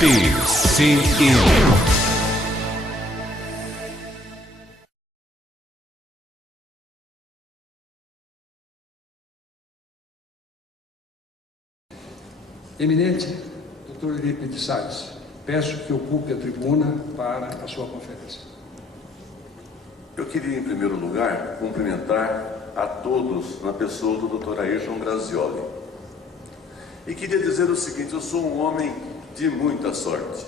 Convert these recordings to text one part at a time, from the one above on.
PCM. Eminente Dr. Felipe de Salles, peço que ocupe a tribuna para a sua conferência. Eu queria, em primeiro lugar, cumprimentar a todos na pessoa do Dr. Ayrton Grazioli. E queria dizer o seguinte: eu sou um homem de muita sorte,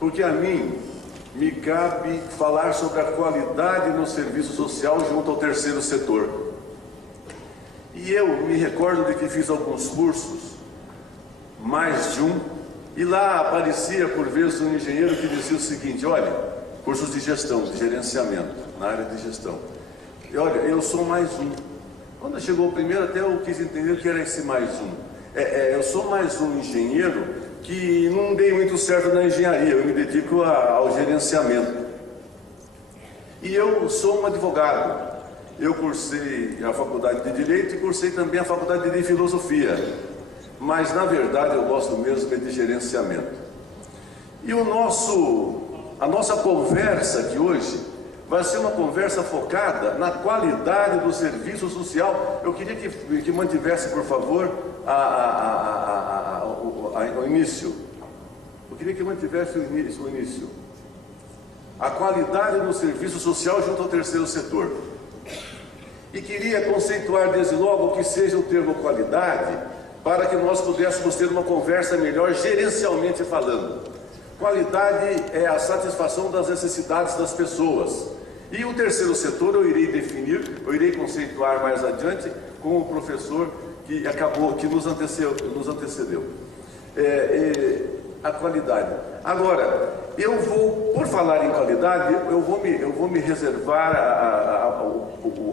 porque a mim me cabe falar sobre a qualidade no serviço social junto ao terceiro setor. E eu me recordo de que fiz alguns cursos, mais de um, e lá aparecia por vezes um engenheiro que dizia o seguinte: olha, cursos de gestão, de gerenciamento, na área de gestão. E olha, eu sou mais um. Quando chegou o primeiro, até eu quis entender o que era esse mais um. Eu sou mais um engenheiro que não dei muito certo na engenharia, eu me dedico ao gerenciamento. E eu sou um advogado. Eu cursei a faculdade de Direito e cursei também a faculdade de Filosofia. Mas, na verdade, eu gosto mesmo de gerenciamento. E a nossa conversa aqui hoje vai ser uma conversa focada na qualidade do serviço social. Eu queria que mantivesse, por favor, o início. Eu queria que mantivesse o início. A qualidade do serviço social junto ao terceiro setor. E queria conceituar desde logo o que seja o termo qualidade, para que nós pudéssemos ter uma conversa melhor gerencialmente falando. Qualidade é a satisfação das necessidades das pessoas. E o terceiro setor eu irei definir, eu irei conceituar mais adiante com o professor que nos antecedeu. A qualidade. Agora, por falar em qualidade, eu vou me reservar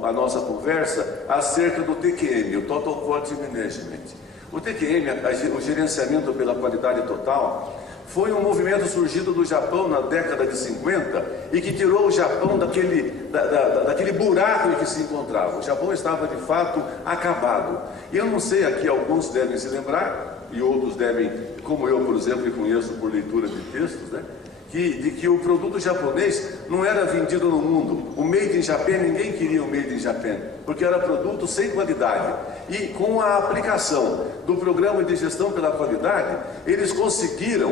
a nossa conversa acerca do TQM, o Total Quality Management. O TQM, o gerenciamento pela qualidade total, foi um movimento surgido do Japão na década de 50 e que tirou o Japão daquele buraco em que se encontrava. O Japão estava de fato acabado. E eu não sei, aqui alguns devem se lembrar, e outros devem, como eu, por exemplo, conheço por leitura de textos, né? De que o produto japonês não era vendido no mundo. O Made in Japan, ninguém queria o Made in Japan, porque era produto sem qualidade. E com a aplicação do programa de gestão pela qualidade, eles conseguiram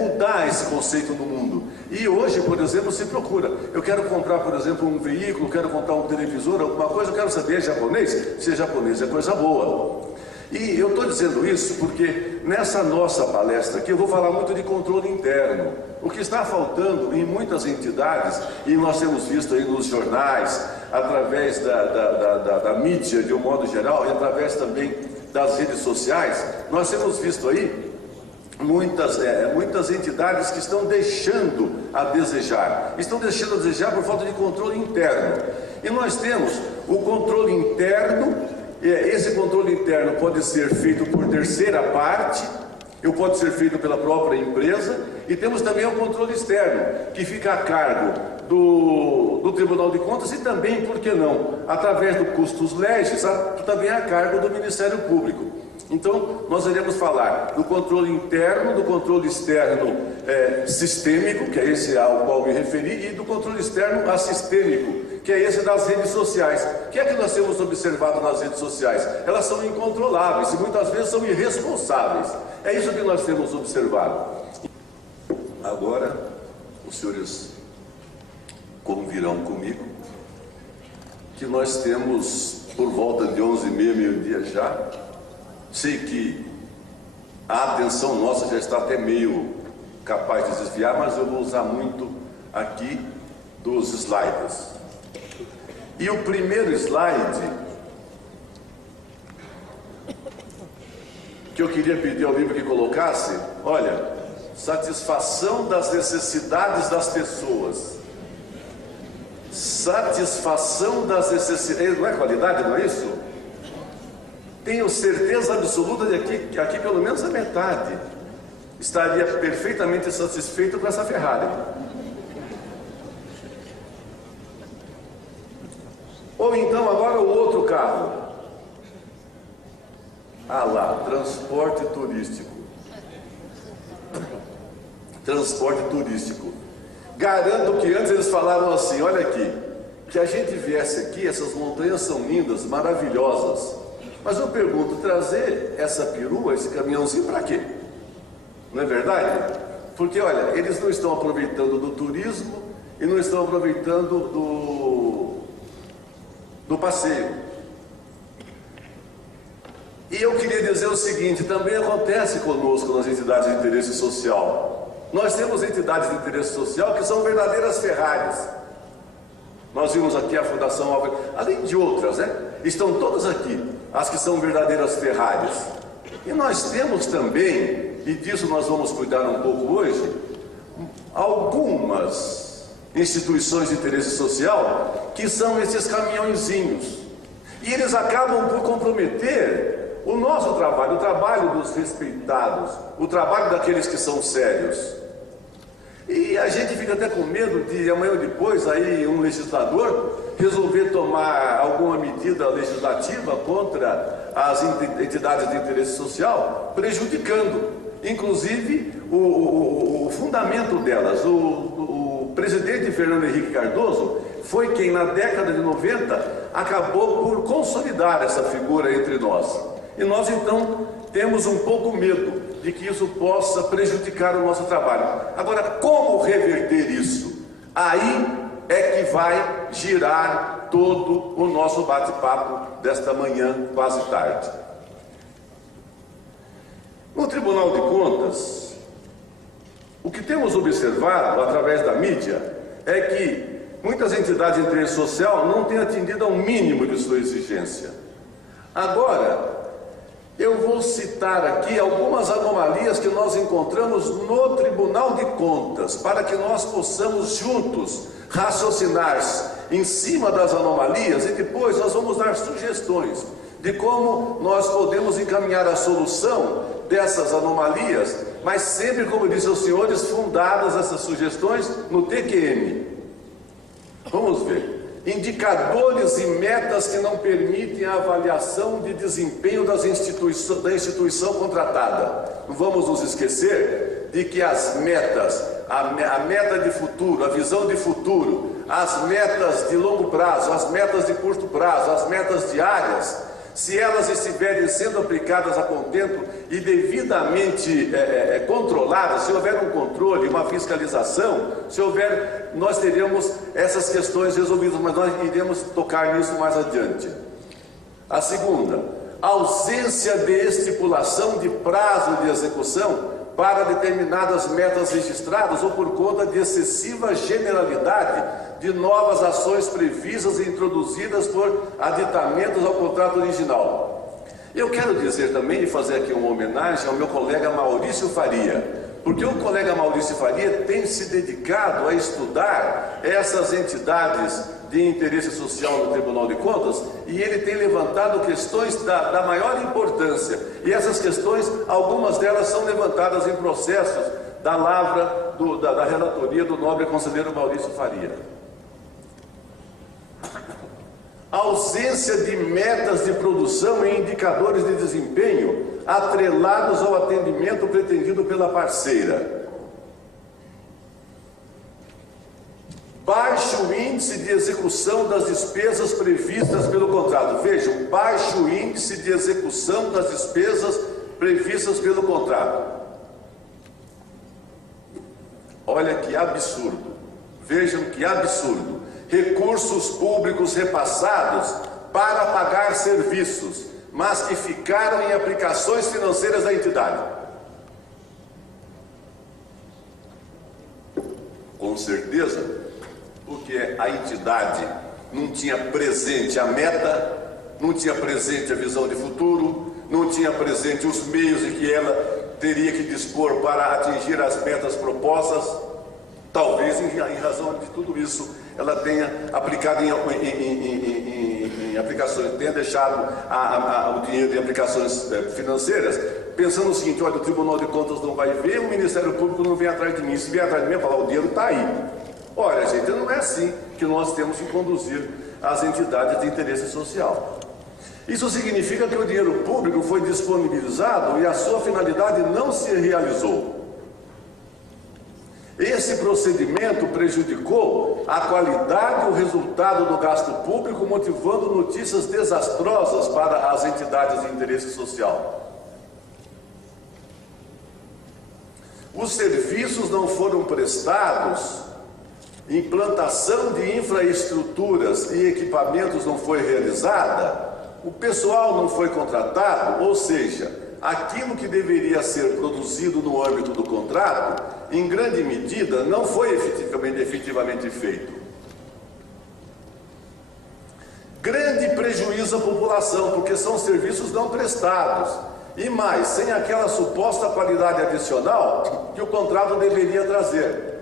mudar esse conceito no mundo. E hoje, por exemplo, se procura. Eu quero comprar, por exemplo, um veículo, quero comprar um televisor, alguma coisa, eu quero saber, é japonês? Se é japonês, é coisa boa. E eu estou dizendo isso porque nessa nossa palestra aqui eu vou falar muito de controle interno. O que está faltando em muitas entidades, e nós temos visto aí nos jornais, através da mídia de um modo geral, e através também das redes sociais, nós temos visto aí muitas entidades que estão deixando a desejar. Estão deixando a desejar por falta de controle interno. E nós temos o controle interno. Esse controle interno pode ser feito por terceira parte, ou pode ser feito pela própria empresa, e temos também o controle externo, que fica a cargo do Tribunal de Contas e também, por que não, através do custos legis, também a cargo do Ministério Público. Então, nós iremos falar do controle interno, do controle externo sistêmico, que é esse ao qual me referi, e do controle externo assistêmico, que é esse das redes sociais. O que é que nós temos observado nas redes sociais? Elas são incontroláveis e muitas vezes são irresponsáveis. É isso que nós temos observado. Agora, os senhores convirão comigo que nós temos por volta de 11h30, meio-dia já. Sei que a atenção nossa já está até meio capaz de desviar, mas eu vou usar muito aqui dos slides. E o primeiro slide que eu queria pedir ao livro que colocasse, olha, satisfação das necessidades das pessoas. Satisfação das necessidades, não é qualidade, não é isso? Tenho certeza absoluta de que aqui pelo menos a metade estaria perfeitamente satisfeito com essa Ferrari. Ou então agora o outro carro. Ah lá, transporte turístico. transporte turístico. Garanto que antes eles falavam assim, olha aqui, que a gente viesse aqui, essas montanhas são lindas, maravilhosas, mas eu pergunto, trazer essa perua, esse caminhãozinho para quê? Não é verdade? Porque olha, eles não estão aproveitando do turismo e não estão aproveitando do passeio. E eu queria dizer o seguinte, também acontece conosco nas entidades de interesse social. Nós temos entidades de interesse social que são verdadeiras Ferraris. Nós vimos aqui a Fundação Álvares, além de outras, né? Estão todas aqui, as que são verdadeiras Ferraris. E nós temos também, e disso nós vamos cuidar um pouco hoje, algumas instituições de interesse social que são esses caminhõezinhos. E eles acabam por comprometer o nosso trabalho, o trabalho dos respeitados, o trabalho daqueles que são sérios. E a gente fica até com medo de amanhã ou depois aí um legislador resolver tomar alguma medida legislativa contra as entidades de interesse social, prejudicando, inclusive, o fundamento delas. O presidente Fernando Henrique Cardoso foi quem, na década de 90, acabou por consolidar essa figura entre nós. E nós, então, temos um pouco medo de que isso possa prejudicar o nosso trabalho. Agora, como reverter isso? Aí é que vai girar todo o nosso bate-papo desta manhã, quase tarde. No Tribunal de Contas, o que temos observado através da mídia é que muitas entidades de interesse social não têm atendido ao mínimo de sua exigência. Agora, eu vou citar aqui algumas anomalias que nós encontramos no Tribunal de Contas, para que nós possamos juntos raciocinar em cima das anomalias e depois nós vamos dar sugestões de como nós podemos encaminhar a solução dessas anomalias, mas sempre, como disse aos senhores, fundadas essas sugestões no TQM. Vamos ver. Indicadores e metas que não permitem a avaliação de desempenho da instituição contratada. Não vamos nos esquecer de que as metas, a meta de futuro, a visão de futuro, as metas de longo prazo, as metas de curto prazo, as metas diárias, se elas estiverem sendo aplicadas a contento e devidamente controladas, se houver um controle, uma fiscalização, se houver, nós teremos essas questões resolvidas, mas nós iremos tocar nisso mais adiante. A segunda, ausência de estipulação de prazo de execução para determinadas metas registradas ou por conta de excessiva generalidade de novas ações previstas e introduzidas por aditamentos ao contrato original. Eu quero dizer também e fazer aqui uma homenagem ao meu colega Maurício Faria, porque o colega Maurício Faria tem se dedicado a estudar essas entidades de interesse social no Tribunal de Contas e ele tem levantado questões da maior importância. E essas questões, algumas delas são levantadas em processos da lavra da relatoria do nobre conselheiro Maurício Faria. Ausência de metas de produção e indicadores de desempenho atrelados ao atendimento pretendido pela parceira. Baixo índice de execução das despesas previstas pelo contrato. Vejam, baixo índice de execução das despesas previstas pelo contrato. Olha que absurdo. Vejam que absurdo. Recursos públicos repassados para pagar serviços, mas que ficaram em aplicações financeiras da entidade. Com certeza, porque a entidade não tinha presente a meta, não tinha presente a visão de futuro, não tinha presente os meios em que ela teria que dispor para atingir as metas propostas. Talvez em razão de tudo isso ela tenha aplicado em aplicações, tenha deixado o dinheiro em aplicações financeiras, pensando o seguinte: olha, o Tribunal de Contas não vai ver, o Ministério Público não vem atrás de mim. Se vier atrás de mim, eu falar, o dinheiro está aí. Olha, gente, não é assim que nós temos que conduzir as entidades de interesse social. Isso significa que o dinheiro público foi disponibilizado e a sua finalidade não se realizou. Esse procedimento prejudicou a qualidade e o resultado do gasto público, motivando notícias desastrosas para as entidades de interesse social. Os serviços não foram prestados, implantação de infraestruturas e equipamentos não foi realizada, o pessoal não foi contratado, ou seja, aquilo que deveria ser produzido no âmbito do contrato, em grande medida, não foi efetivamente feito. Grande prejuízo à população, porque são serviços não prestados. E mais, sem aquela suposta qualidade adicional que o contrato deveria trazer.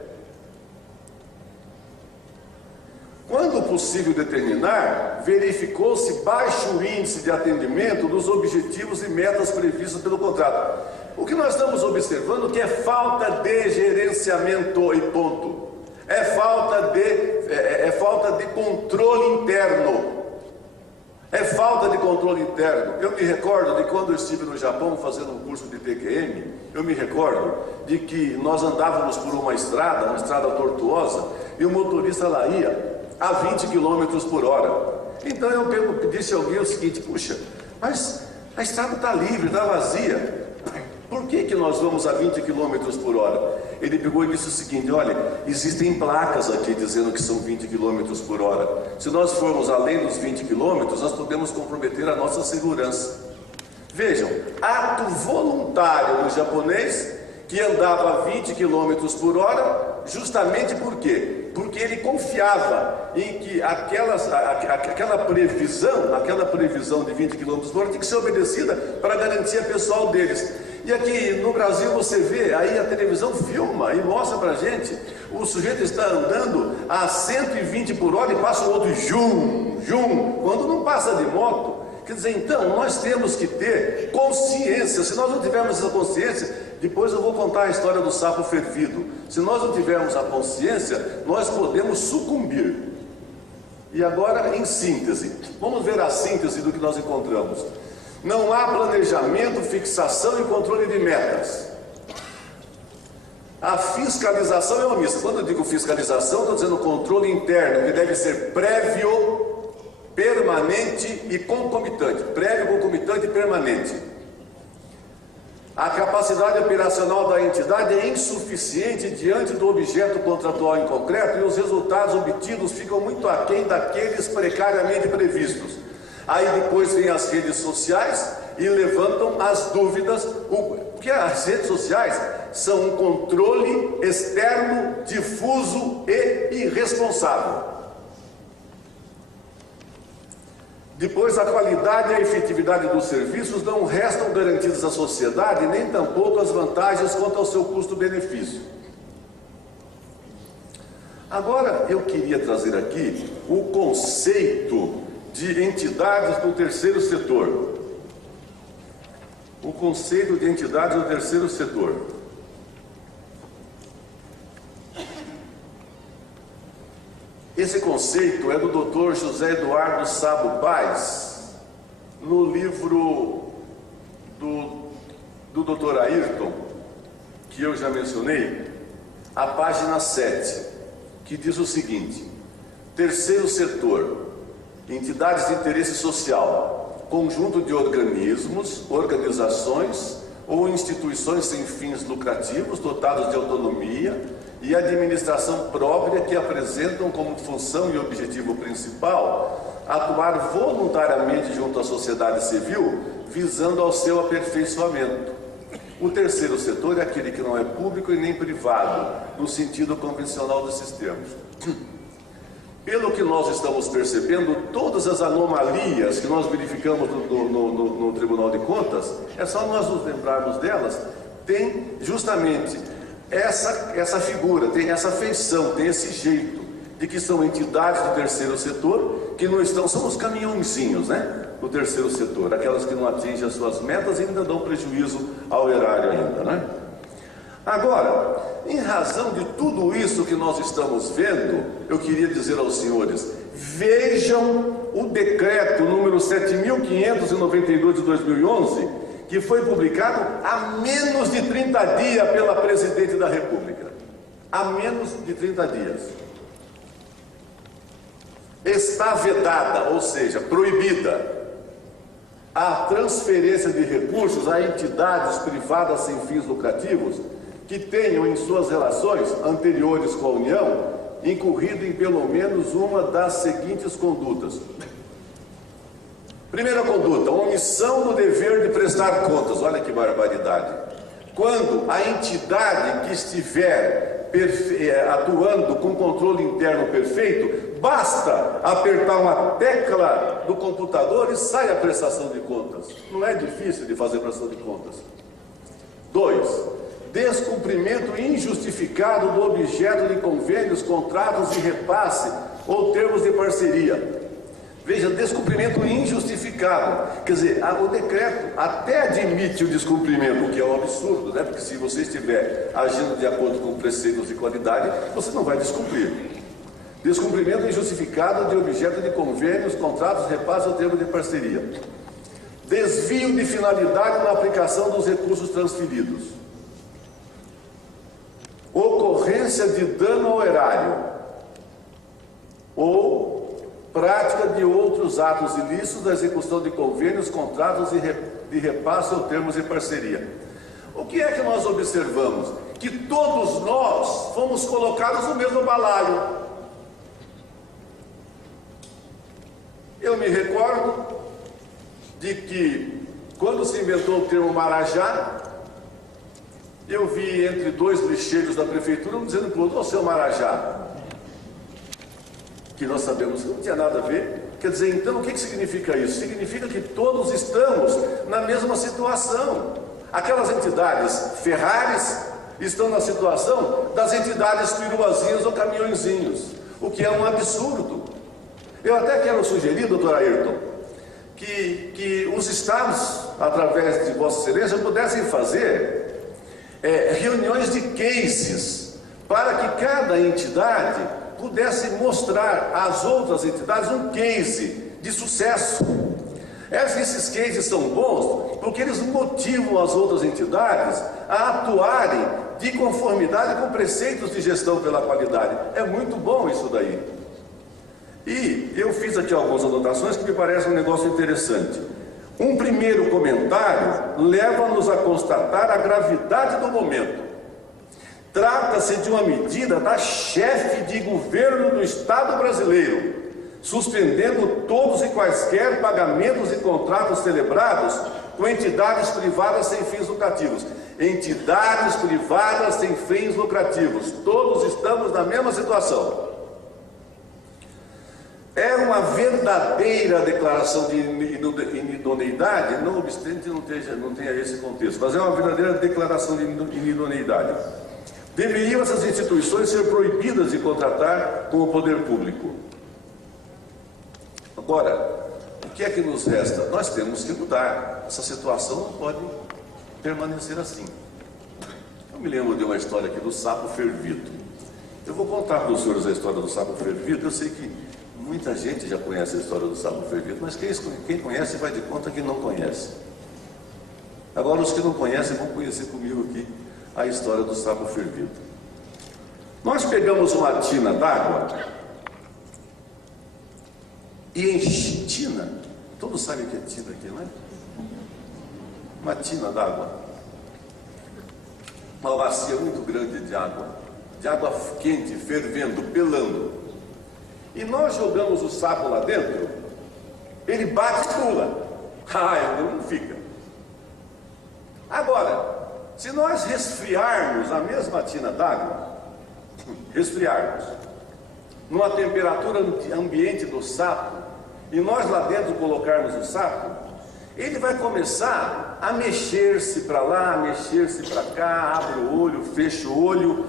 Quando possível determinar, verificou-se baixo índice de atendimento dos objetivos e metas previstos pelo contrato. O que nós estamos observando que é falta de gerenciamento e ponto. É falta de controle interno. É falta de controle interno. Eu me recordo de quando eu estive no Japão fazendo um curso de TQM, eu me recordo de que nós andávamos por uma estrada tortuosa, e o motorista lá ia a 20 km por hora. Então eu disse a alguém o seguinte: puxa, mas a estrada está livre, está vazia, por que nós vamos a 20 km por hora? Ele pegou e disse o seguinte: olha, existem placas aqui dizendo que são 20 km por hora. Se nós formos além dos 20 km, nós podemos comprometer a nossa segurança. Vejam, ato voluntário do japonês que andava a 20 km por hora, justamente por quê? Porque ele confiava em que aquela previsão de 20 km por hora tinha que ser obedecida para a garantia pessoal deles. E aqui no Brasil você vê, aí a televisão filma e mostra para a gente, o sujeito está andando a 120 por hora e passa o outro jum, quando não passa de moto. Quer dizer, então, nós temos que ter consciência. Se nós não tivermos essa consciência, depois eu vou contar a história do sapo fervido. Se nós não tivermos a consciência, nós podemos sucumbir. E agora, em síntese, vamos ver a síntese do que nós encontramos. Não há planejamento, fixação e controle de metas. A fiscalização é omissa. Quando eu digo fiscalização, estou dizendo controle interno, que deve ser prévio, permanente e concomitante. Prévio, concomitante e permanente. A capacidade operacional da entidade é insuficiente diante do objeto contratual em concreto, e os resultados obtidos ficam muito aquém daqueles precariamente previstos. Aí depois vem as redes sociais e levantam as dúvidas, porque as redes sociais são um controle externo, difuso e irresponsável. Depois, a qualidade e a efetividade dos serviços não restam garantidas à sociedade, nem tampouco as vantagens quanto ao seu custo-benefício. Agora, eu queria trazer aqui o conceito de entidades do terceiro setor. O conceito de entidades do terceiro setor. Esse conceito é do Dr. José Eduardo Sabo Paz, no livro do Dr. Ayrton, que eu já mencionei, a página 7, que diz o seguinte: terceiro setor, entidades de interesse social, conjunto de organismos, organizações ou instituições sem fins lucrativos, dotados de autonomia e administração própria, que apresentam como função e objetivo principal atuar voluntariamente junto à sociedade civil, visando ao seu aperfeiçoamento. O terceiro setor é aquele que não é público e nem privado, no sentido convencional desses termos. Pelo que nós estamos percebendo, todas as anomalias que nós verificamos no Tribunal de Contas, é só nós nos lembrarmos delas, tem justamente essa figura, tem essa feição, tem esse jeito, de que são entidades do terceiro setor, que não estão, são os caminhõezinhos, né, do terceiro setor, aquelas que não atingem as suas metas e ainda dão prejuízo ao erário ainda, né? Agora, em razão de tudo isso que nós estamos vendo, eu queria dizer aos senhores, vejam o decreto número 7.592 de 2011, que foi publicado há menos de 30 dias pela Presidente da República. há menos de 30 dias. Está vedada, ou seja, proibida, a transferência de recursos a entidades privadas sem fins lucrativos que tenham em suas relações anteriores com a União incorrido em pelo menos uma das seguintes condutas. Primeira conduta, omissão do dever de prestar contas. Olha que barbaridade. Quando a entidade que estiver atuando com controle interno perfeito, basta apertar uma tecla do computador e sai a prestação de contas. Não é difícil de fazer prestação de contas. 2. Descumprimento injustificado do objeto de convênios, contratos de repasse ou termos de parceria. Veja, descumprimento injustificado. Quer dizer, o decreto até admite o descumprimento, o que é um absurdo, né? Porque se você estiver agindo de acordo com preceitos de qualidade, você não vai descumprir. Descumprimento injustificado de objeto de convênios, contratos, repasses ou termos de parceria. Desvio de finalidade na aplicação dos recursos transferidos. Ocorrência de dano ao erário. Ou prática de outros atos ilícitos da execução de convênios, contratos de repasse ou termos de parceria. O que é que nós observamos? Que todos nós fomos colocados no mesmo balaio. Eu me recordo de que, quando se inventou o termo Marajá, eu vi entre dois lixeiros da prefeitura um dizendo para o outro: "Ô, seu Marajá", que nós sabemos que não tinha nada a ver. Quer dizer, então, o que significa isso? Significa que todos estamos na mesma situação. Aquelas entidades Ferraris estão na situação das entidades piruazinhas ou caminhõezinhos, o que é um absurdo. Eu até quero sugerir, doutor Ayrton, que os estados, através de Vossa Excelência, pudessem fazer reuniões de cases, para que cada entidade pudesse mostrar às outras entidades um case de sucesso. Esses cases são bons porque eles motivam as outras entidades a atuarem de conformidade com preceitos de gestão pela qualidade. É muito bom isso daí. E eu fiz aqui algumas anotações que me parecem um negócio interessante. Um primeiro comentário leva-nos a constatar a gravidade do momento. Trata-se de uma medida da chefe de governo do Estado brasileiro, suspendendo todos e quaisquer pagamentos e contratos celebrados com entidades privadas sem fins lucrativos. Entidades privadas sem fins lucrativos. Todos estamos na mesma situação. É uma verdadeira declaração de inidoneidade, não obstante não tenha esse contexto, mas é uma verdadeira declaração de inidoneidade. Deveriam essas instituições ser proibidas de contratar com o poder público. Agora, o que é que nos resta? Nós temos que mudar. Essa situação não pode permanecer assim. Eu me lembro de uma história aqui do sapo fervido. Eu vou contar para os senhores a história do sapo fervido. Eu sei que muita gente já conhece a história do sapo fervido, mas quem conhece vai de conta que não conhece. Agora, os que não conhecem vão conhecer comigo aqui a história do sapo fervido. Nós pegamos uma tina d'água e tina, todos sabem o que é tina aqui, não é? Uma tina d'água, uma bacia muito grande de água quente, fervendo, pelando. E nós jogamos o sapo lá dentro, ele bate e pula. Ele não fica. Agora, se nós resfriarmos a mesma tina d'água, numa temperatura ambiente do sapo, e nós lá dentro colocarmos o sapo, ele vai começar a mexer-se para lá, mexer-se para cá, abre o olho, fecha o olho,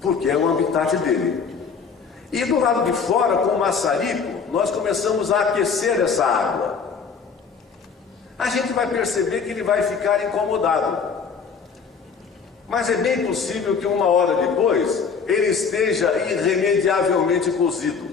porque é o habitat dele. E do lado de fora, com o maçarico, nós começamos a aquecer essa água. A gente vai perceber que ele vai ficar incomodado. Mas é bem possível que uma hora depois ele esteja irremediavelmente cozido.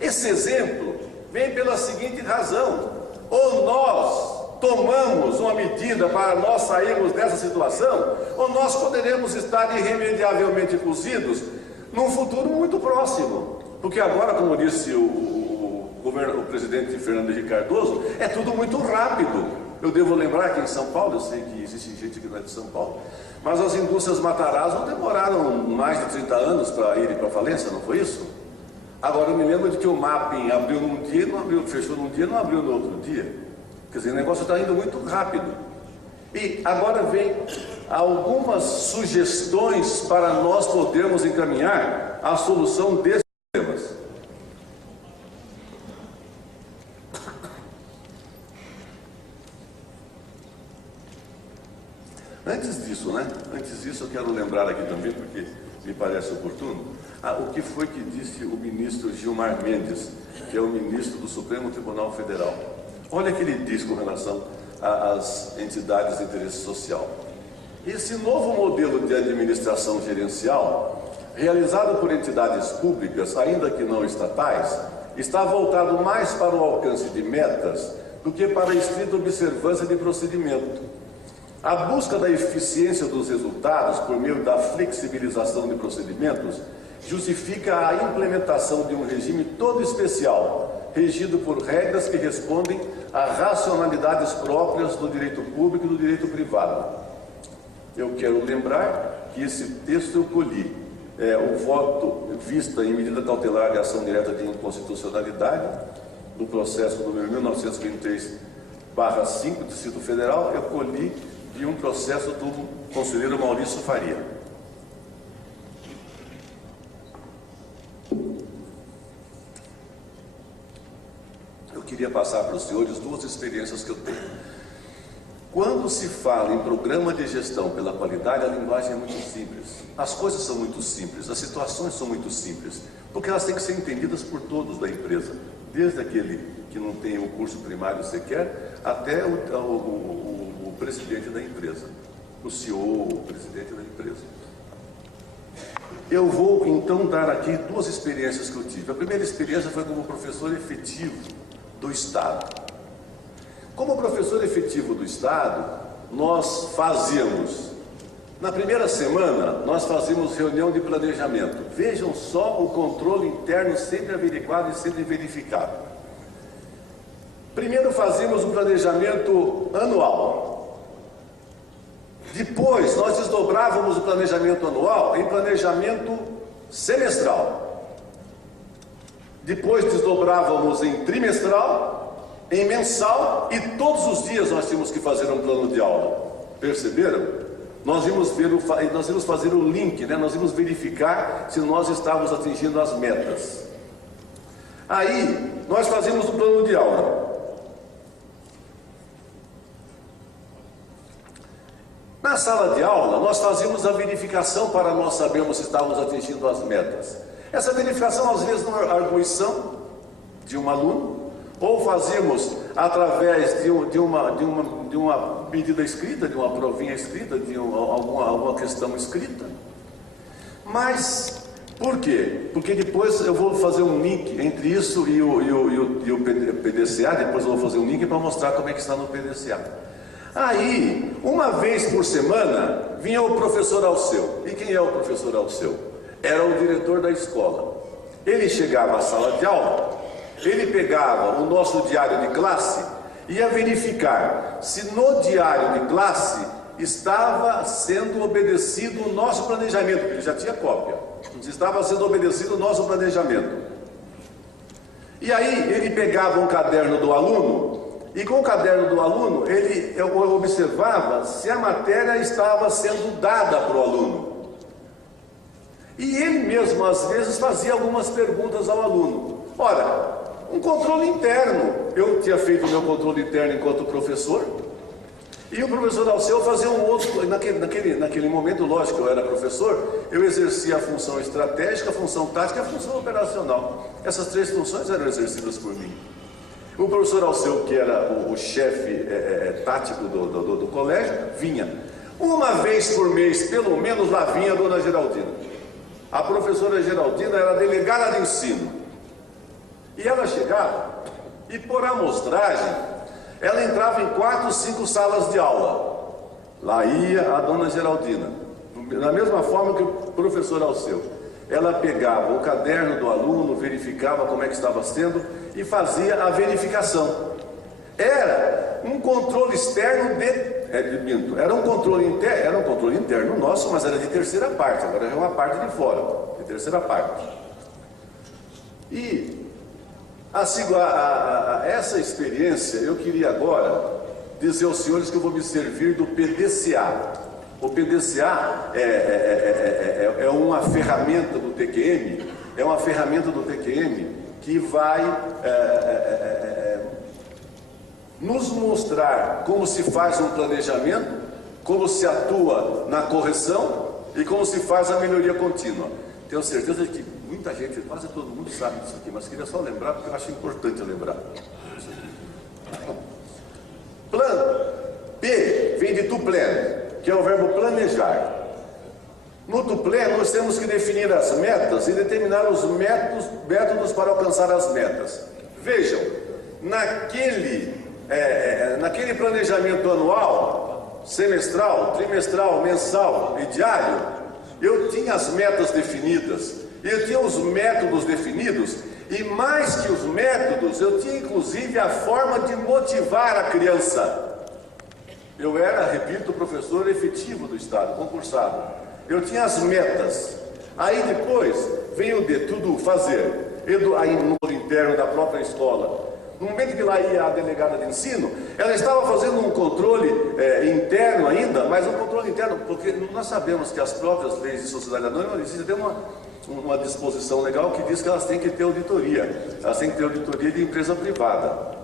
Esse exemplo vem pela seguinte razão: ou nós tomamos uma medida para nós sairmos dessa situação, ou nós poderemos estar irremediavelmente cozidos num futuro muito próximo. Porque agora, como disse o presidente Fernando Henrique Cardoso, é tudo muito rápido. Eu devo lembrar que em São Paulo, eu sei que existe gente que não é de São Paulo, mas as indústrias Matarazzo demoraram mais de 30 anos para irem para a falência, não foi isso? Agora eu me lembro de que o Mapping abriu num dia, não abriu, fechou num dia, não abriu no outro dia. Quer dizer, o negócio está indo muito rápido. E agora vem algumas sugestões para nós podermos encaminhar a solução desses problemas. Antes disso, Antes disso eu quero lembrar aqui também, porque me parece oportuno, o que foi que disse o ministro Gilmar Mendes, que é o ministro do Supremo Tribunal Federal. Olha o que ele diz com relação às entidades de interesse social. Esse novo modelo de administração gerencial, realizado por entidades públicas, ainda que não estatais, está voltado mais para o alcance de metas do que para a estrita observância de procedimento. A busca da eficiência dos resultados por meio da flexibilização de procedimentos justifica a implementação de um regime todo especial, regido por regras que respondem a racionalidades próprias do direito público e do direito privado. Eu quero lembrar que esse texto eu colhi, o voto vista em medida cautelar de ação direta de inconstitucionalidade, do processo número 1923/5 do Distrito Federal, eu colhi de um processo do conselheiro Maurício Faria. Eu queria passar para os senhores duas experiências que eu tenho. Quando se fala em programa de gestão pela qualidade, a linguagem é muito simples. As coisas são muito simples, as situações são muito simples, porque elas têm que ser entendidas por todos da empresa, desde aquele que não tem o curso primário sequer, até o presidente da empresa, o CEO, o presidente da empresa. Eu vou então dar aqui duas experiências que eu tive. A primeira experiência foi como professor efetivo do Estado. Como professor efetivo do Estado, nós fazíamos, na primeira semana, nós fazíamos reunião de planejamento. Vejam só o controle interno sempre averiguado e sempre verificado. Primeiro fazíamos um planejamento anual. Depois, nós desdobrávamos o planejamento anual em planejamento semestral. Depois, desdobrávamos em trimestral, em mensal, e todos os dias nós tínhamos que fazer um plano de aula. Perceberam? Nós íamos fazer o link, nós íamos verificar se nós estávamos atingindo as metas. Aí, nós fazíamos o plano de aula. Na sala de aula, nós fazíamos a verificação para nós sabermos se estávamos atingindo as metas. Essa verificação, às vezes, na arguição de um aluno, ou fazíamos através de uma medida escrita, de uma provinha escrita, de alguma questão escrita. Mas, por quê? Porque depois eu vou fazer um link entre isso e o PDCA, depois eu vou fazer um link para mostrar como é que está no PDCA. Aí, uma vez por semana, vinha o professor Alceu. E quem é o professor Alceu? Era o diretor da escola. Ele chegava à sala de aula, ele pegava o nosso diário de classe e ia verificar se no diário de classe estava sendo obedecido o nosso planejamento, porque ele já tinha cópia. Se estava sendo obedecido o nosso planejamento. E aí, ele pegava um caderno do aluno, e com o caderno do aluno, eu observava se a matéria estava sendo dada para o aluno. E ele mesmo, às vezes, fazia algumas perguntas ao aluno. Ora, um controle interno. Eu tinha feito o meu controle interno enquanto professor, e o professor Alceu fazia um outro. Naquele momento, lógico, eu era professor, eu exercia a função estratégica, a função tática e a função operacional. Essas três funções eram exercidas por mim. O professor Alceu, que era o chefe tático do colégio, vinha. Uma vez por mês, pelo menos, lá vinha a dona Geraldina. A professora Geraldina era delegada de ensino. E ela chegava, e por amostragem, ela entrava em 4, 5 salas de aula. Lá ia a dona Geraldina, da mesma forma que o professor Alceu. Ela pegava o caderno do aluno, verificava como é que estava sendo e fazia a verificação. Era um controle externo era um controle interno nosso, mas era de terceira parte, agora é uma parte de fora, de terceira parte. E essa experiência, eu queria agora dizer aos senhores que eu vou me servir do PDCA. O PDCA é uma ferramenta do TQM, que vai nos mostrar como se faz um planejamento, como se atua na correção e como se faz a melhoria contínua. Tenho certeza de que muita gente, quase todo mundo sabe disso aqui, mas queria só lembrar porque eu acho importante lembrar. Plano. P vem de to plan, que é o verbo planejar. No to plan nós temos que definir as metas e determinar os métodos para alcançar as metas. Vejam, naquele planejamento anual, semestral, trimestral, mensal e diário, eu tinha as metas definidas, eu tinha os métodos definidos, e mais que os métodos, eu tinha inclusive a forma de motivar a criança. Eu era, repito, professor efetivo do Estado, concursado. Eu tinha as metas. Aí depois vem o de tudo fazer, aí no interno da própria escola. No momento que lá ia a delegada de ensino, ela estava fazendo um controle interno ainda, mas um controle interno, porque nós sabemos que as próprias leis de sociedade anônima existem uma disposição legal que diz que elas têm que ter auditoria, elas têm que ter auditoria de empresa privada.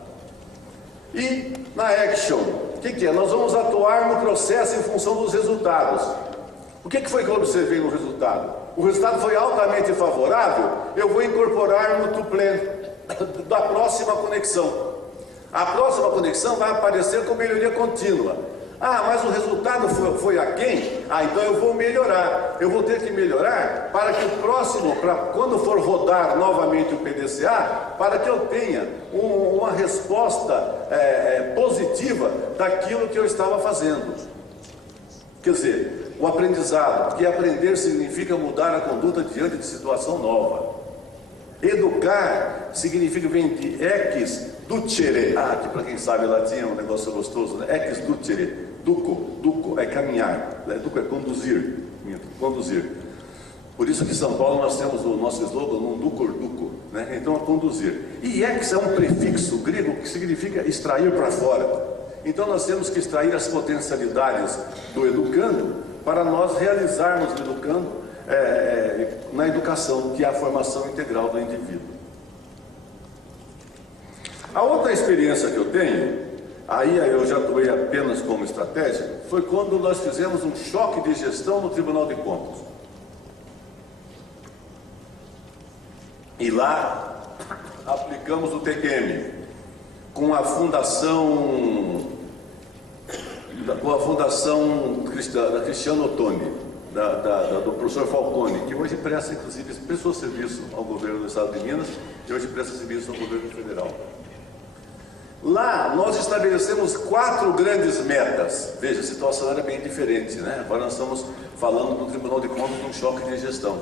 E na action, o que é? Nós vamos atuar no processo em função dos resultados. O que foi que eu observei no resultado? O resultado foi altamente favorável, eu vou incorporar no to plan da próxima conexão. A próxima conexão vai aparecer com melhoria contínua. Ah, mas o resultado foi aquém? Ah, então eu vou melhorar. Eu vou ter que melhorar para que o próximo, para quando for rodar novamente o PDCA, para que eu tenha uma resposta positiva daquilo que eu estava fazendo. Quer dizer, o aprendizado, porque aprender significa mudar a conduta diante de situação nova. Educar significa, vem de ex ducere, que para quem sabe latim é um negócio gostoso, né? Ex ducere, duco é caminhar, duco é conduzir. Por isso que em São Paulo nós temos o nosso slogan, um duco, né? Então é conduzir. E ex é um prefixo grego que significa extrair para fora. Então nós temos que extrair as potencialidades do educando para nós realizarmos o educando na educação, que é a formação integral do indivíduo. A outra experiência que eu tenho, aí eu já atuei apenas como estratégia, foi quando nós fizemos um choque de gestão no Tribunal de Contas. E lá aplicamos o TQM com a fundação da Cristiano Ottoni, do professor Falcone, que hoje presta, inclusive, prestou serviço ao governo do Estado de Minas e hoje presta serviço ao governo federal. Lá nós estabelecemos 4 grandes metas. Veja, a situação era bem diferente, né? Agora nós estamos falando no Tribunal de Contas de um choque de gestão.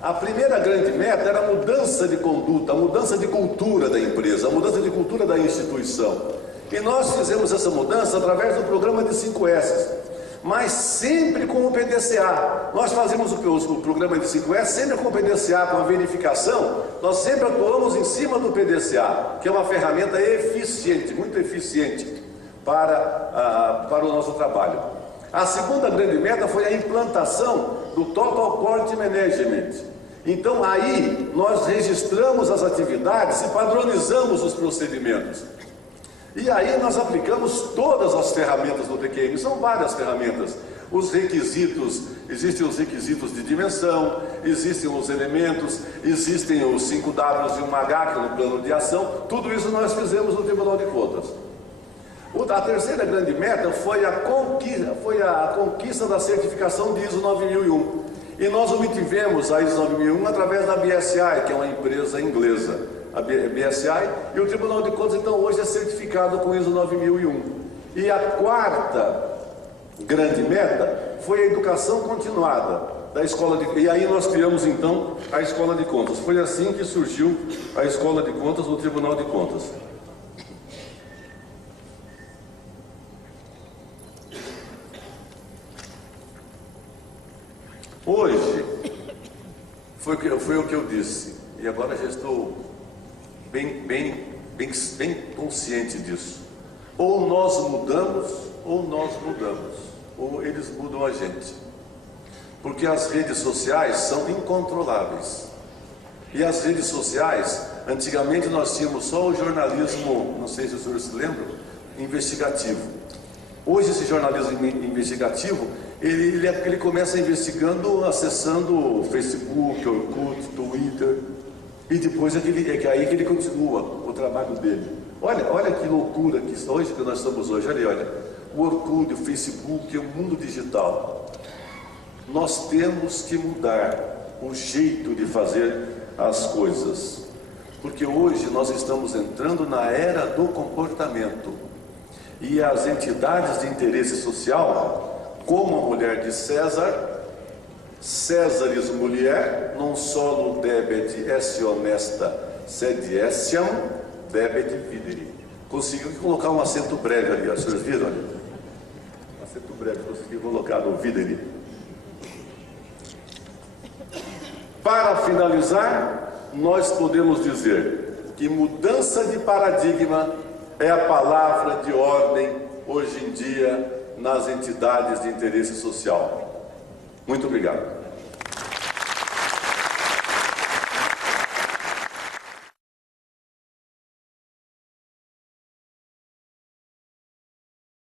A primeira grande meta era a mudança de conduta, a mudança de cultura da empresa, a mudança de cultura da instituição. E nós fizemos essa mudança através do programa de 5S. Mas sempre com o PDCA. Nós fazemos o programa de 5S sempre com o PDCA, com a verificação. Nós sempre atuamos em cima do PDCA, que é uma ferramenta eficiente, muito eficiente para o nosso trabalho. A segunda grande meta foi a implantação do Total Quality Management. Então aí nós registramos as atividades e padronizamos os procedimentos. E aí nós aplicamos todas as ferramentas do TQM, são várias ferramentas. Os requisitos, existem os requisitos de dimensão, existem os elementos, existem os 5Ws e 1H, que é no plano de ação, tudo isso nós fizemos no Tribunal de Contas. A terceira grande meta foi a conquista da certificação de ISO 9001. E nós obtivemos a ISO 9001 através da BSI, que é uma empresa inglesa. a BSI, e o Tribunal de Contas, então, hoje é certificado com ISO 9001. E a quarta grande meta foi a educação continuada da Escola de... E aí nós criamos, então, a Escola de Contas. Foi assim que surgiu a Escola de Contas no Tribunal de Contas. Hoje, foi o que eu disse, e agora já estou bem consciente disso. Ou nós mudamos, ou eles mudam a gente. Porque as redes sociais são incontroláveis. E as redes sociais, antigamente nós tínhamos só o jornalismo, não sei se os senhores se lembram, investigativo. Hoje esse jornalismo investigativo, ele começa investigando, acessando o Facebook, Orkut, Twitter, e depois é aí que ele continua o trabalho dele. Olha que loucura que hoje que nós estamos hoje, olha, o Orkut, o Facebook, o mundo digital. Nós temos que mudar o jeito de fazer as coisas, porque hoje nós estamos entrando na era do comportamento, e as entidades de interesse social, como a mulher de César, Césares mulher, non solo debet esse honesta, sed essiam debet videri. Conseguiu colocar um acento breve ali, os senhores viram ali? Acento breve, conseguiu colocar no videri. Para finalizar, nós podemos dizer que mudança de paradigma é a palavra de ordem hoje em dia nas entidades de interesse social. Muito obrigado.